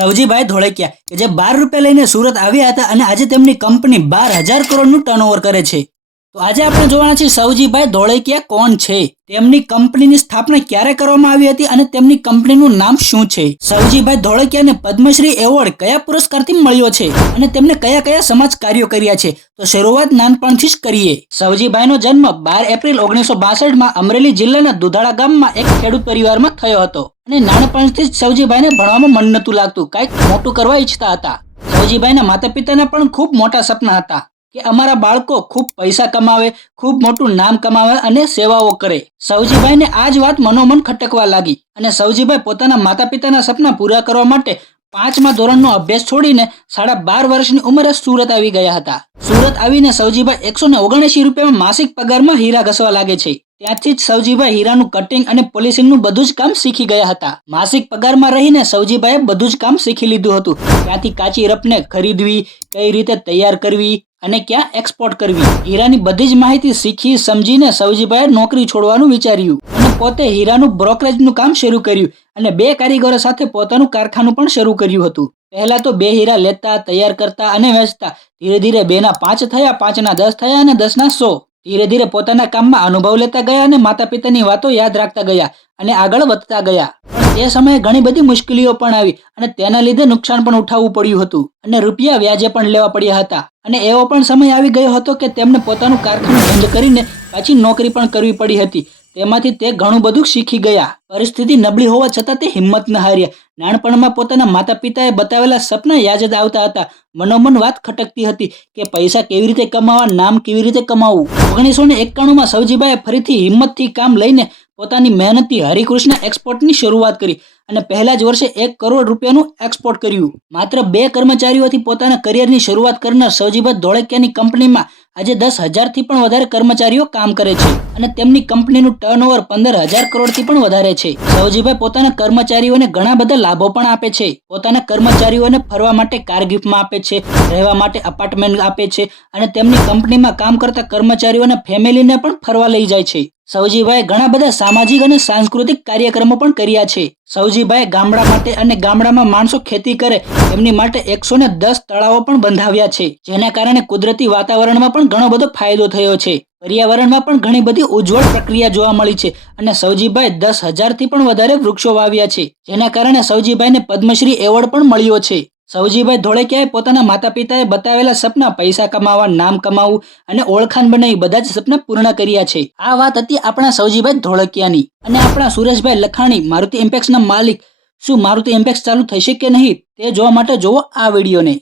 સવજીભાઈ ધોળકિયા કે જે 12 રૂપિયા લઈને સુરત આવ્યા હતા અને આજે તેમની કંપની 12,000 કરોડનું ટર્નઓવર કરે છે। તો આજે આપણે જોવાના છીએ સવજીભાઈ ધોળકિયા કોણ છે, તેમની કંપનીની સ્થાપના ક્યારે કરવામાં આવી હતી અને તેમની કંપનીનું નામ શું છે। સવજીભાઈ ધોળકિયાને પદ્મશ્રી એવોર્ડ કયા પુરસ્કારથી મળ્યો છે અને તેમને કયા કયા સમાજ કાર્યો કર્યા છે, તો શરૂઆત નાનપણથી જ કરીએ। સવજીભાઈનો જન્મ 12 એપ્રિલ 1962માં અમરેલી જિલ્લાના દુધાળા ગામમાં એક ખેડૂત પરિવારમાં થયો હતો અને નાનપણથી જ સવજીભાઈને ભણવામાં મન નહોતું લાગતું, કંઈક મોટું કરવા ઈચ્છતા હતા। સવજીભાઈના માતા પિતાના પણ ખૂબ મોટા સપના હતા કે અમારા બાળકો ખૂબ પૈસા કમાવે, ખૂબ મોટું નામ કમાવે અને સેવાઓ કરે। સવજીભાઈને આ જ વાત મનોમન ખટકવા લાગી અને સવજીભાઈ પોતાના માતા પિતાના સપના પૂરા કરવા માટે 5મા ધોરણનો અભ્યાસ છોડીને 12.5 વર્ષની ઉંમરે સુરત આવી ગયા હતા। સુરત આવીને સવજીભાઈ 179 રૂપિયામાં માસિક પગારમાં હીરા ઘસવા લાગે છે। ત્યાંથી જ સવજીભાઈ હીરાનું કટિંગ અને પોલિશિંગનું બધું જ કામ શીખી ગયા હતા। માસિક પગારમાં રહીને સવજીભાઈએ બધું જ કામ શીખી લીધું હતું, ત્યાંથી કાચી રફને ખરીદવી, કઈ રીતે તૈયાર કરવી અને ક્યાં એક્સપોર્ટ કરવી, હીરાની બધી જ માહિતી શીખી સમજીને સવજીભાઈએ નોકરી છોડવાનું વિચાર્યું અને પોતે હીરાનું બ્રોકરેજનું કામ શરૂ કર્યું અને 2 કારીગરો સાથે પોતાનું કારખાનું પણ શરૂ કર્યું હતું। પહેલા તો 2 હીરા લેતા, તૈયાર કરતા અને વેચતા, ધીરે ધીરે 2ના 5 થયા, 5ના 10 થયા અને 10ના 100। ધીરે ધીરે પોતાના કામમાં અનુભવ લેતા ગયા અને માતા પિતાની વાતો યાદ રાખતા ગયા અને આગળ વધતા ગયા। પણ તે સમયે ઘણી બધી મુશ્કેલીઓ પણ આવી અને તેના લીધે નુકસાન પણ ઉઠાવવું પડ્યું હતું અને રૂપિયા વ્યાજે પણ લેવા પડ્યા હતા અને એવો પણ સમય આવી ગયો હતો કે તેમને પોતાનું કારખાનું બંધ કરીને પાછી નોકરી પણ કરવી પડી હતી। તેમાંથી તે ઘણું બધું શીખી ગયા। પરિસ્થિતિ નબળી હોવા છતાં તે હિંમત ન હાર્યા। નાનપણમાં પોતાના માતા પિતાએ બતાવેલા સપના યાદ જ આવતા હતા। મનોમન વાત ખટકતી હતી કે પૈસા કેવી રીતે કમાવા, નામ કેવી રીતે કમાવવું। 1991માં સવજીભાઈએ ફરીથી હિંમતથી કામ લઈને પોતાની મહેનતથી હરિકૃષ્ણ એક્સપોર્ટની શરૂઆત કરી અને પહેલા જ વર્ષે 1 કરોડ રૂપિયાનું એક્સપોર્ટ કર્યું। માત્ર 2 કર્મચારીઓથી પોતાના કરિયરની શરૂઆત કરનાર સવજીભાઈ ધોળકિયાની કંપનીમાં આજે 10,000થી પણ વધારે કર્મચારીઓ કામ કરે છે અને તેમની કંપનીનું ટર્નઓવર 15,000 કરોડથી પણ વધારે છે। સવજીભાઈ પોતાના કર્મચારીઓને ઘણા બધા લાભો પણ આપે છે। પોતાના કર્મચારીઓને ફરવા માટે કાર ગિફ્ટમાં આપે છે, રહેવા માટે અપાર્ટમેન્ટ આપે છે અને તેમની કંપનીમાં કામ કરતા કર્મચારીઓને ફેમિલીને પણ ફરવા લઈ જાય છે। સવજીભાઈએ ઘણા બધા સામાજિક અને સાંસ્કૃતિક કાર્યક્રમો પણ કર્યા છે। સવજીભાઈએ ગામડા માટે અને ગામડામાં માણસો ખેતી કરે એમની માટે 110 તળાવો પણ બંધાવ્યા છે, જેના કારણે કુદરતી વાતાવરણમાં પણ ઘણો બધો ફાયદો થયો છે। પર્યાવરણમાં પણ ઘણી બધી ઉજ્જવળ પ્રક્રિયા જોવા મળી છે અને સવજીભાઈ 10,000થી પણ વધારે વૃક્ષો વાવ્યા છે, જેના કારણે સવજીભાઈને પદ્મશ્રી એવોર્ડ પણ મળ્યો છે। સવજીભાઈ ધોળકિયાએ પોતાના માતા પિતાએ બતાવેલા સપના પૈસા કમાવા, નામ કમાવું અને ઓળખાણ બનાવી બધા જ સપના પૂર્ણ કર્યા છે। આ વાત હતી આપણા સવજીભાઈ ધોળકિયાની। અને આપણા સુરેશભાઈ લખાણી મારુતિ ઇમ્પેક્સના માલિક, શું મારુતિ ઇમ્પેક્સ ચાલુ થશે કે નહીં તે જોવા માટે જોવો આ વિડીયોને।